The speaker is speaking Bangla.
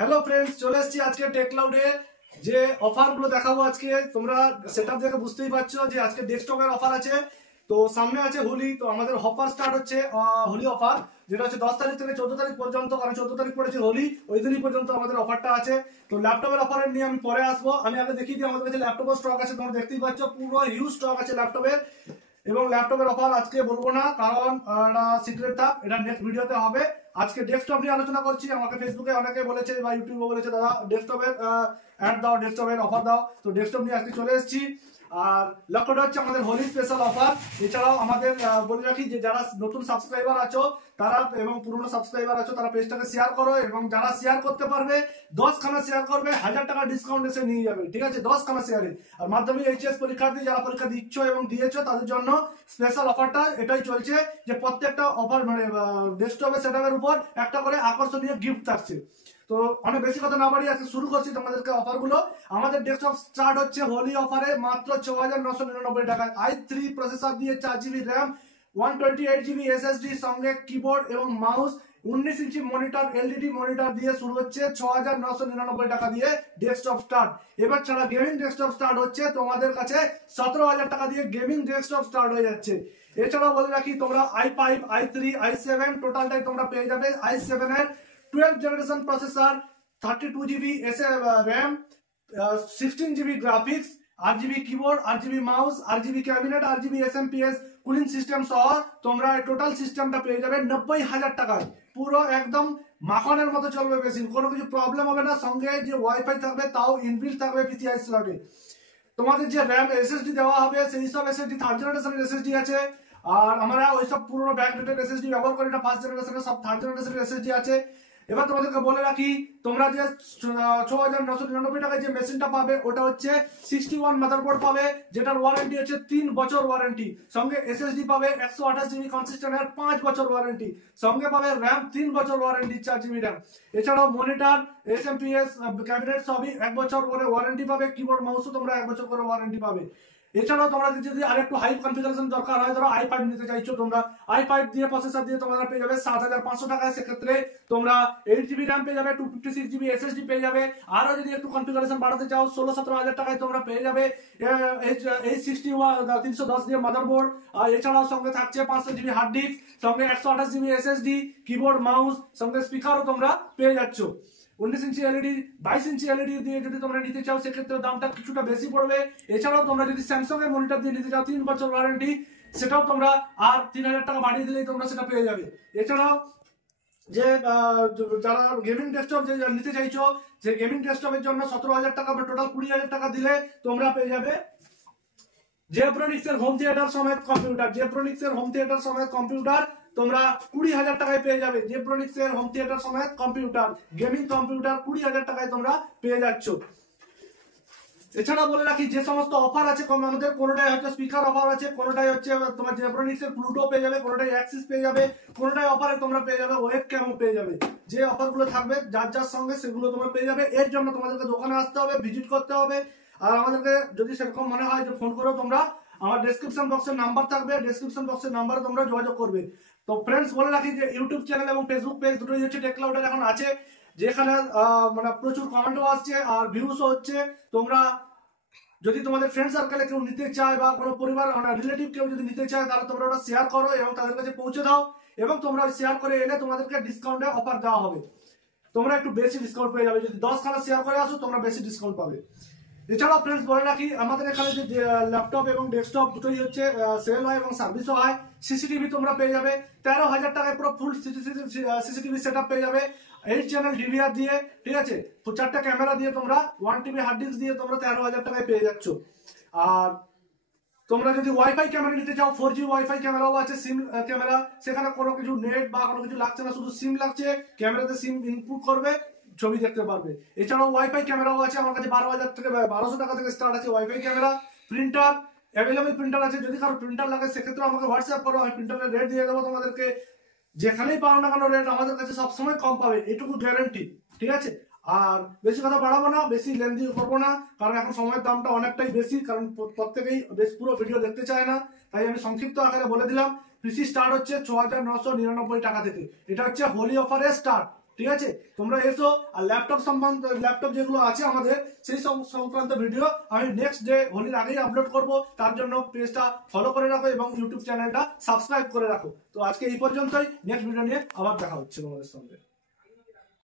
হ্যালো ফ্রেন্ডস, চলে এসেছি আজকে টেকক্লাউডে যে অফারগুলো দেখাবো। আজকে তোমরা সেটআপ দেখে বুঝতেই পারছো যে আজকে ডেস্কটপের অফার আছে। তো সামনে আছে হোলি, তো আমাদের অফার স্টার্ট হচ্ছে হোলি অফার, যেটা হচ্ছে 10 তারিখ থেকে 14 তারিখ পর্যন্ত। কারণ 14 তারিখ পড়েছে হোলি, ওই দিনই পর্যন্ত আমাদের অফারটা আছে। তো ল্যাপটপের অফার নিয়ে আমি পরে আসবো। আমি আগে দেখিয়ে দিই আমাদের কাছে ল্যাপটপের স্টক আছে, তোমরা দেখতেই পাচ্ছ পুরো হিউজ স্টক আছে ল্যাপটপের। এবং ল্যাপটপের অফার আজকে বলবো না, কারণ এটা সিক্রেট থাক, এটা নেক্সট ভিডিওতে হবে। আজকে ডেস্কটপ নিয়ে আলোচনা করছি। আমাকে ফেসবুকে অনেকে বলেছে বা ইউটিউবে বলেছে, দাদা ডেস্কটপের অ্যাড দাও, ডেস্কটপের অফার দাও। তো ডেস্কটপ নিয়ে আজকে চলে এসেছি। আর লক্ষ্যটা হচ্ছে আমাদের হোলি স্পেশাল অফার। এছাড়াও আমাদের বলে রাখি যে যারা নতুন সাবস্ক্রাইবার আছো তারা এবং পুরনো সাবস্ক্রাইবার আছো তারা পেজটাকে শেয়ার করো, এবং যারা শেয়ার করতে পারবে 10 খানা শেয়ার করবে 1000 টাকা ডিসকাউন্ট এসে নিয়ে যাবে। ঠিক আছে, 10 খানা শেয়ারে। আর মাধ্যমিক এইচএস পরীক্ষার্থী যারা পরীক্ষা দিচ্ছ এবং দিয়েছো তাদের জন্য স্পেশাল অফারটা এটাই চলছে যে প্রত্যেকটা অফার মানে ডেস্কটপের সেটআপের উপর একটা করে আকর্ষণীয় গিফট থাকছে। তো অনেক বেশি কথা না বাড়িয়ে আজকে শুরু করছি তোমাদেরকে অফারগুলো। আমাদের ডেস্কটপ স্টার্ট হচ্ছে হোলি অফারে মাত্র 6999 টাকায়। i3 প্রসেসর দিয়ে 4GB র্যাম, 128GB SSD সঙ্গে কিবোর্ড এবং mouse, 19 inch monitor LED monitor দিয়ে শুরু হচ্ছে 6999 টাকা দিয়ে ডেস্কটপ স্টার্ট। এবার ছাড়া গেমিং ডেস্কটপ স্টার্ট হচ্ছে তোমাদের কাছে 17000 টাকা দিয়ে গেমিং ডেস্কটপ স্টার্ট হয়ে যাচ্ছে। এছাড়াও বলে রাখি তোমরা i5, i3, i7 টোটালটাই তোমরা পেয়ে যাবে। i7 এর 12 generation processor, 32GB RAM, 16GB graphics, 8GB keyboard, 8GB mouse, 8GB cabinet, 8GB SMPS cooling system সহ তোমরা টোটাল সিস্টেমটা পেয়ে যাবে 90000 টাকায়। পুরো একদম মাখনের মতো চলবে মেশিন, কোনো কিছু প্রবলেম হবে না। সঙ্গে যে ওয়াইফাই থাকবে তাও ইনবিল্ট থাকবে PCI স্লটে। তোমাদের যে র্যাম SSD দেওয়া হবে সেই সব SSD থার্ড জেনারেশনের SSD আছে। আর আমরা ওইসব পুরোনো ব্যাকডেটেড SSD ব্যবহার করি না, ফার্স্ট জেনারেশনের সব থার্ড জেনারেশনের SSD আছে। এবার তোমাদেরকে বলে রাখি তোমরা যে 6999 টাকায় যে মেশিনটা পাবে ওটা হচ্ছে 61 মাদারবোর্ড পাবে, যেটার ওয়ারেন্টি হচ্ছে 3 বছর ওয়ারেন্টি। সঙ্গে SSD পাবে 128GB কনসিস্টেন্টের 5 বছর ওয়ারেন্টি। সঙ্গে পাবে র্যাম 3 বছর ওয়ারেন্টি, 4GB র্যাম। এছাড়াও মনিটর, SMPS, ক্যাবিনেট সবই 1 বছর করে ওয়ারেন্টি পাবে। কিবোর্ড মাউসও তোমরা 1 বছর করে ওয়ারেন্টি পাবে। এছাড়াও তোমরা যদি আরেকটু হাই কনফিগারেশন দরকার হয়, ধরো i5 নিতে চাইছো তোমরা, i5 দিয়ে প্রসেসর দিয়ে তোমরা পেয়ে যাবে 7500 টাকায়। সেক্ষেত্রে তোমরা 8GB র্যাম পেয়ে যাবে, 256GB SSD পেয়ে যাবে। আরো যদি একটু কনফিগারেশন বাড়াতে চাও 16-17 টাকায় তোমরা পেয়ে যাবে H60 310 দিয়ে মাদারবোর্ড। আর এছাড়াও সঙ্গে থাকছে 500GB হার্ড ডিস্ক, সঙ্গে 128GB SSD, কিবোর্ড মাউস, সঙ্গে স্পিকারও তোমরা পেয়ে যাচ্ছ। 19 ইঞ্চি এলইডি, 22 ইঞ্চি এলইডি দিয়ে যদি তোমরা নিতে চাও সেক্ষেত্রে দামটা কিছুটা বেশি পড়বে। এছাড়াও তোমরা যদি স্যামসাং এর মনিটর দিয়ে নিতে চাও 3 বছর ওয়ারেন্টি, সেটাও তোমরা আর 3000 টাকা বাড়িয়ে দিলেই তোমরা সেটা পেয়ে যাবে। এছাড়াও যে যারা গেমিং ডেস্কটপ যে নিতে চাইছো, যে গেমিং ডেস্কটপের জন্য 17000 টাকা বা টোটাল 20000 টাকা দিলে তোমরা পেয়ে যাবে জেব্রনিক্স এর হোম থিয়েটার সমেত কম্পিউটার। জেব্রনিক্স এর হোম থিয়েটার সমেত কম্পিউটার তোমরা 20000 টাকায় পেয়ে যাবে। জেব্রনিক্স এর হোম থিয়েটার সমেত কম্পিউটার, গেমিং কম্পিউটার 20000 টাকায় তোমরা পেয়ে যাচ্ছ। এছাড়া বলে রাখি যে সমস্ত অফার আছে আমাদের, কোনোটাই হচ্ছে স্পিকার অফার আছে, কোনোটাই হচ্ছে তোমার জেব্রনিক্স এর প্লুটো পেয়ে যাবে, কোনোটাই অ্যাক্সিস পেয়ে যাবে, কোনোটাই অফারে তোমরা পেয়ে যাবে ওয়েব ক্যামও পেয়ে যাবে। যে অফারগুলো থাকবে যার যার সঙ্গে সেগুলো তোমরা পেয়ে যাবে। এর জন্য তোমাদেরকে দোকানে আসতে হবে, ভিজিট করতে হবে। আর আমাদেরকে যদি সেরকম মনে হয় যে ফোন করো তোমরা, আমার ডেসক্রিপশন বক্সের নাম্বার থাকবে, ডেসক্রিপশন বক্সের নাম্বারে তোমরা যোগাযোগ করবে। তো ফ্রেন্ডস বলে রাখি যে ইউটিউব চ্যানেল এবং ফেসবুক পেজ দুটোই হচ্ছে টেকক্লাউডের এখন আছে, যেখানে মানে প্রচুর কমেন্টও আসছে আর ভিউসও হচ্ছে। তোমরা যদি তোমাদের ফ্রেন্ড সার্কেলে কেউ নিতে চায় বা কোনো পরিবার রিলেটিভ কেউ যদি নিতে চায় তাহলে তোমরা ওটা শেয়ার করো এবং তাদের কাছে পৌঁছে দাও। এবং তোমরা শেয়ার করে এলে তোমাদেরকে ডিসকাউন্টে অফার দেওয়া হবে, তোমরা একটু বেশি ডিসকাউন্ট পেয়ে যাবে। যদি 10 খানা শেয়ার করে আসো তোমরা বেশি ডিসকাউন্ট পাবে। এছাড়াও ফ্রেন্ডস বলে রাখি আমাদের এখানে যে ল্যাপটপ এবং ডেস্কটপ দুটোই হচ্ছে সেল হয় এবং সার্ভিসও হয়। সিসিটিভি তোমরা পেয়ে যাবে 13000 টাকায় পুরো ফুল সিসিটিভি সেটআপ পেয়ে যাবে 8 চ্যানেল ডিভিআর দিয়ে। ঠিক আছে, 4টা ক্যামেরা দিয়ে তোমরা 1TB হার্ড ডিস্ক দিয়ে তোমরা 13000 টাকায় পেয়ে যাচ্ছ। আর তোমরা যদি ওয়াইফাই ক্যামেরা নিতে চাও 4G ওয়াইফাই ক্যামেরাও আছে, সিম ক্যামেরা, সেখানে কোনো কিছু নেট বা কোনো কিছু লাগছে না, শুধু সিম লাগছে, ক্যামেরাতে সিম ইনপুট করবে, ছবি দেখতে পারবে। এছাড়াও ওয়াইফাই ক্যামেরাও আছে আমার কাছে, 12000 থেকে 1200 টাকা থেকে স্টার্ট আছে wifi camera. Printer available printer আছে, যদি কারো প্রিন্টার লাগে সেক্ষেত্রে আমাকে হোয়াটসঅ্যাপ করো, আমি প্রিন্টারের রেট দিয়ে দেবো তোমাদেরকে। যেখানেই পাও না কেন রেট আমাদের কাছে সবসময় কম পাবে, এটুকু গ্যারেন্টি। ঠিক আছে, আর বেশি কথা বাড়াবো না, বেশি লেন্দি করবো না, কারণ এখন সময়ের দামটা অনেকটাই বেশি, কারণ প্রত্যেকেই বেশ পুরো ভিডিও দেখতে চায় না। তাই আমি সংক্ষিপ্ত আকারে বলে দিলাম, পিসি স্টার্ট হচ্ছে 6999 টাকা থেকে। এটা হচ্ছে হোলি অফারের স্টার্ট। ঠিক আছে, তোমরা এসো। আর ল্যাপটপ যেগুলো আছে আমাদের সেই সংক্রান্ত ভিডিও আমি নেক্সট ডে হোলির আগেই আপলোড করব। তার জন্য পেজটা ফলো করে রাখো এবং ইউটিউব চ্যানেলটা সাবস্ক্রাইব করে রাখো। তো আজকে এই পর্যন্তই, নেক্সট ভিডিও নিয়ে আবার দেখা হচ্ছে তোমাদের সঙ্গে।